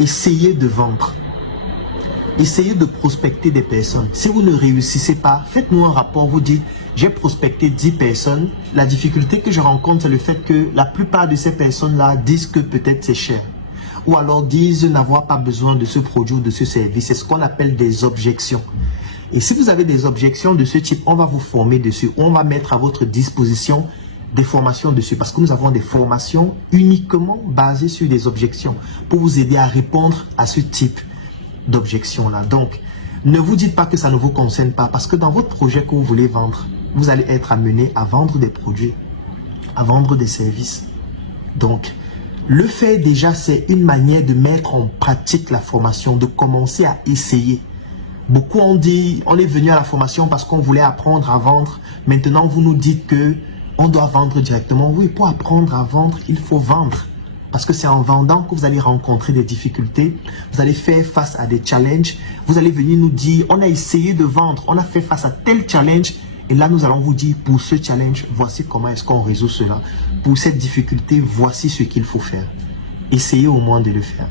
essayez de vendre. Essayez de prospecter des personnes. Si vous ne réussissez pas, faites-nous un rapport, vous dites, j'ai prospecté 10 personnes. La difficulté que je rencontre, c'est le fait que la plupart de ces personnes-là disent que peut-être c'est cher. Ou alors disent n'avoir pas besoin de ce produit ou de ce service. C'est ce qu'on appelle des objections. Et si vous avez des objections de ce type, on va vous former dessus. On va mettre à votre disposition des formations dessus. Parce que nous avons des formations uniquement basées sur des objections pour vous aider à répondre à ce type d'objection-là. Donc, ne vous dites pas que ça ne vous concerne pas, parce que dans votre projet que vous voulez vendre, vous allez être amené à vendre des produits, à vendre des services. Donc, le fait déjà, c'est une manière de mettre en pratique la formation, de commencer à essayer. Beaucoup ont dit, on est venu à la formation parce qu'on voulait apprendre à vendre. Maintenant, vous nous dites que on doit vendre directement. Oui, pour apprendre à vendre, il faut vendre. Parce que c'est en vendant que vous allez rencontrer des difficultés, vous allez faire face à des challenges, vous allez venir nous dire, on a essayé de vendre, on a fait face à tel challenge, et là nous allons vous dire, pour ce challenge, voici comment est-ce qu'on résout cela. Pour cette difficulté, voici ce qu'il faut faire. Essayez au moins de le faire.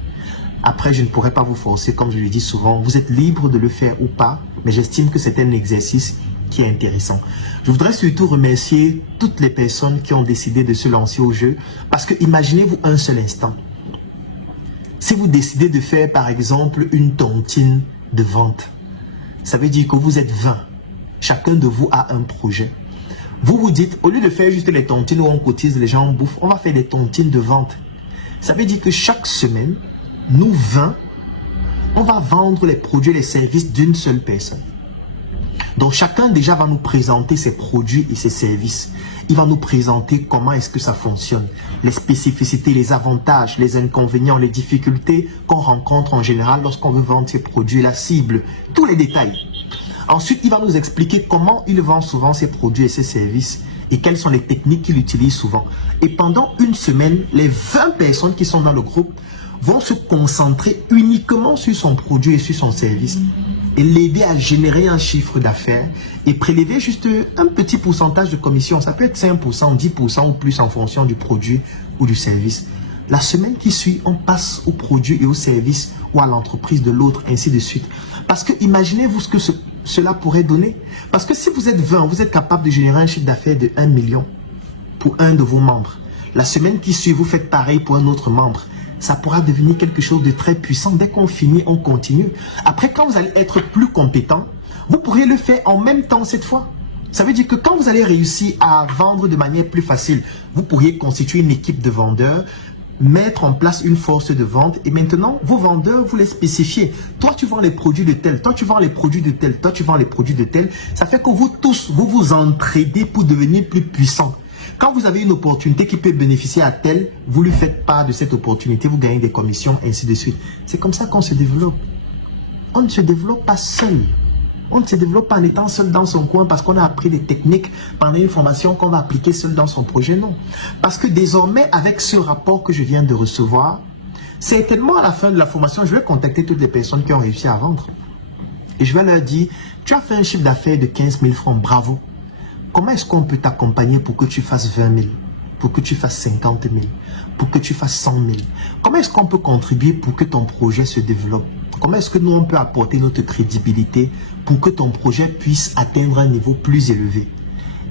Après, je ne pourrai pas vous forcer, comme je le dis souvent, vous êtes libre de le faire ou pas, mais j'estime que c'est un exercice qui est intéressant. Je voudrais surtout remercier toutes les personnes qui ont décidé de se lancer au jeu, parce que imaginez-vous un seul instant. Si vous décidez de faire par exemple une tontine de vente, ça veut dire que vous êtes 20. Chacun de vous a un projet. Vous vous dites, au lieu de faire juste les tontines où on cotise, les gens bouffent, on va faire des tontines de vente. Ça veut dire que chaque semaine, nous 20, on va vendre les produits et les services d'une seule personne. Donc chacun déjà va nous présenter ses produits et ses services. Il va nous présenter comment est-ce que ça fonctionne, les spécificités, les avantages, les inconvénients, les difficultés qu'on rencontre en général lorsqu'on veut vendre ses produits, la cible, tous les détails. Ensuite, il va nous expliquer comment il vend souvent ses produits et ses services et quelles sont les techniques qu'il utilise souvent. Et pendant une semaine, les 20 personnes qui sont dans le groupe vont se concentrer uniquement sur son produit et sur son service et l'aider à générer un chiffre d'affaires et prélever juste un petit pourcentage de commission. Ça peut être 5%, 10% ou plus en fonction du produit ou du service. La semaine qui suit, on passe au produit et au service ou à l'entreprise de l'autre, ainsi de suite. Parce que imaginez-vous ce que cela pourrait donner. Parce que si vous êtes 20, vous êtes capable de générer un chiffre d'affaires de 1 million pour un de vos membres. La semaine qui suit, vous faites pareil pour un autre membre. Ça pourra devenir quelque chose de très puissant. Dès qu'on finit, on continue. Après, quand vous allez être plus compétent, vous pourrez le faire en même temps cette fois. Ça veut dire que quand vous allez réussir à vendre de manière plus facile, vous pourriez constituer une équipe de vendeurs, mettre en place une force de vente et maintenant, vos vendeurs, vous les spécifiez. Toi, tu vends les produits de tel, toi, tu vends les produits de tel, toi, tu vends les produits de tel. Ça fait que vous tous, vous vous entraidez pour devenir plus puissants. Quand vous avez une opportunité qui peut bénéficier à tel, vous lui faites part de cette opportunité, vous gagnez des commissions, ainsi de suite. C'est comme ça qu'on se développe. On ne se développe pas seul. On ne se développe pas en étant seul dans son coin parce qu'on a appris des techniques pendant une formation qu'on va appliquer seul dans son projet. Non. Parce que désormais, avec ce rapport que je viens de recevoir, certainement à la fin de la formation, je vais contacter toutes les personnes qui ont réussi à vendre. Et je vais leur dire, tu as fait un chiffre d'affaires de 15 000 francs, bravo. Comment est-ce qu'on peut t'accompagner pour que tu fasses 20 000, pour que tu fasses 50 000, pour que tu fasses 100 000? Comment est-ce qu'on peut contribuer pour que ton projet se développe? Comment est-ce que nous, on peut apporter notre crédibilité pour que ton projet puisse atteindre un niveau plus élevé?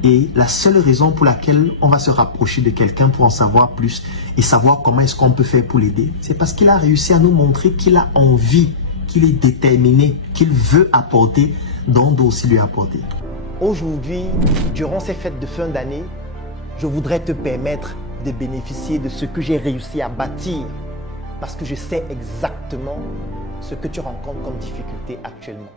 Et la seule raison pour laquelle on va se rapprocher de quelqu'un pour en savoir plus et savoir comment est-ce qu'on peut faire pour l'aider, c'est parce qu'il a réussi à nous montrer qu'il a envie, qu'il est déterminé, qu'il veut apporter, dont on doit aussi lui apporter. Aujourd'hui, durant ces fêtes de fin d'année, je voudrais te permettre de bénéficier de ce que j'ai réussi à bâtir parce que je sais exactement ce que tu rencontres comme difficulté actuellement.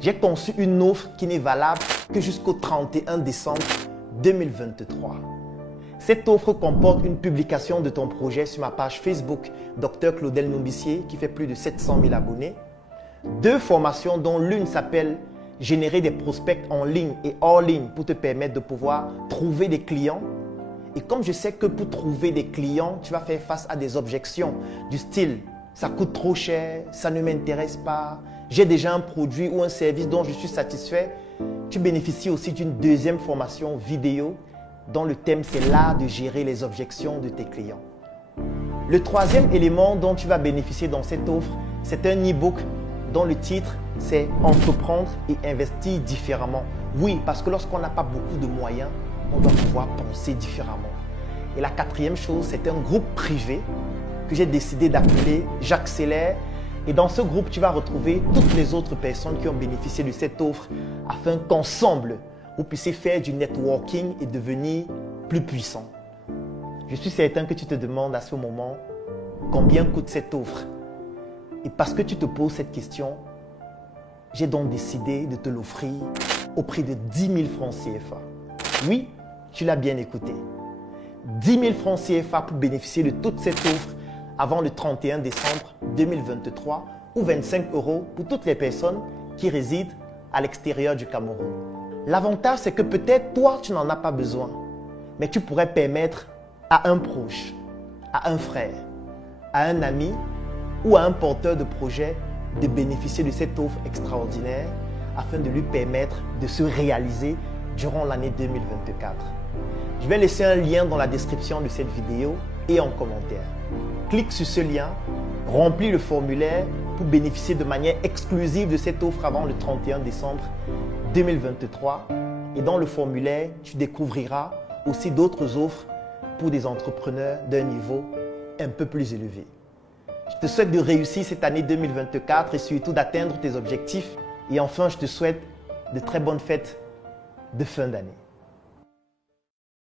J'ai conçu une offre qui n'est valable que jusqu'au 31 décembre 2023. Cette offre comporte une publication de ton projet sur ma page Facebook Dr Claudel Nombissier qui fait plus de 700 000 abonnés. 2 formations dont l'une s'appelle Générer des prospects en ligne et hors ligne pour te permettre de pouvoir trouver des clients. Et comme je sais que pour trouver des clients, tu vas faire face à des objections du style « ça coûte trop cher, ça ne m'intéresse pas, j'ai déjà un produit ou un service dont je suis satisfait », tu bénéficies aussi d'une 2e formation vidéo dont le thème c'est l'art de gérer les objections de tes clients. Le troisième élément dont tu vas bénéficier dans cette offre, c'est un e-book dont le titre c'est « Entreprendre et investir différemment ». Oui, parce que lorsqu'on n'a pas beaucoup de moyens, on doit pouvoir penser différemment. Et la quatrième chose, c'est un groupe privé que j'ai décidé d'appeler « J'accélère ». Et dans ce groupe, tu vas retrouver toutes les autres personnes qui ont bénéficié de cette offre afin qu'ensemble, vous puissiez faire du networking et devenir plus puissant. Je suis certain que tu te demandes à ce moment combien coûte cette offre. Et parce que tu te poses cette question, j'ai donc décidé de te l'offrir au prix de 10 000 francs CFA. Oui, tu l'as bien écouté. 10 000 francs CFA pour bénéficier de toute cette offre avant le 31 décembre 2023 ou 25 € pour toutes les personnes qui résident à l'extérieur du Cameroun. L'avantage, c'est que peut-être toi, tu n'en as pas besoin, mais tu pourrais permettre à un proche, à un frère, à un ami ou à un porteur de projet de bénéficier de cette offre extraordinaire afin de lui permettre de se réaliser durant l'année 2024. Je vais laisser un lien dans la description de cette vidéo et en commentaire. Clique sur ce lien, remplis le formulaire pour bénéficier de manière exclusive de cette offre avant le 31 décembre 2023. Et dans le formulaire, tu découvriras aussi d'autres offres pour des entrepreneurs d'un niveau un peu plus élevé. Je te souhaite de réussir cette année 2024 et surtout d'atteindre tes objectifs. Et enfin, je te souhaite de très bonnes fêtes de fin d'année.